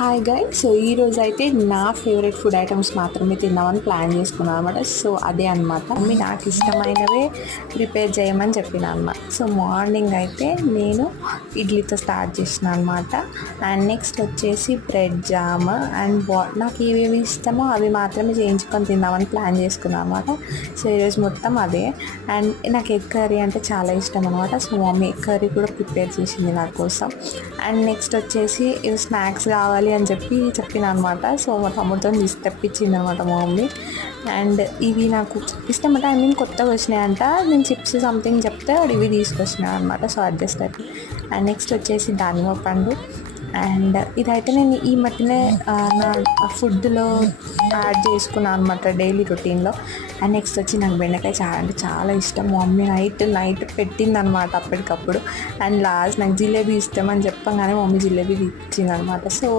Hi guys. So ఈరోజు అయితే నా ఫేవరెట్ ఫుడ్ ఐటమ్స్ మాత్రమే తిందామని ప్లాన్ చేసుకున్నాను అనమాట. సో అదే అనమాట, మమ్మీ నాకు ఇష్టమైనవే ప్రిపేర్ చేయమని చెప్పిన అనమాట. సో మార్నింగ్ అయితే నేను ఇడ్లీతో స్టార్ట్ చేసిన అనమాట. అండ్ నెక్స్ట్ వచ్చేసి బ్రెడ్ జామ్ అండ్ నాకు ఏవేవి ఇష్టమో అవి మాత్రమే చేయించుకొని తిందామని ప్లాన్ చేసుకున్నాను అనమాట. సో ఈరోజు మొత్తం అదే. అండ్ నాకు ఎగ్ కర్రీ అంటే చాలా ఇష్టం అనమాట. సో మమ్మీ ఎగ్ కర్రీ కూడా ప్రిపేర్ చేసింది నా కోసం. అండ్ నెక్స్ట్ వచ్చేసి ఇవి స్నాక్స్ కావాలి అని చెప్పిన అనమాట. సో మా తమ్ముడితో తెప్పించింది అనమాట మా మమ్మీ. అండ్ ఇవి నాకు ఇష్టం అంటే కొత్తగా వచ్చినాయంట. నేను చిప్స్ సంథింగ్ చెప్తే వాడు ఇవి తీసుకొచ్చినాను అనమాట. సో అడ్జస్ట్ అయిపోయి. అండ్ నెక్స్ట్ వచ్చేసి దానిమ్మ పండు. అండ్ ఇదైతే నేను ఈ మధ్యనే నా ఫుడ్లో యాడ్ చేసుకున్నాను అనమాట డైలీ రొటీన్లో. అండ్ నెక్స్ట్ వచ్చి నాకు బెండకాయ చాలా అంటే చాలా ఇష్టం. మా మమ్మీ నైట్ పెట్టిందనమాట అప్పటికప్పుడు. అండ్ లాస్ట్ నాకు జిలేబీ ఇష్టం అని చెప్పగానే మమ్మీ జిలేబీ ఇచ్చింది అనమాట. సో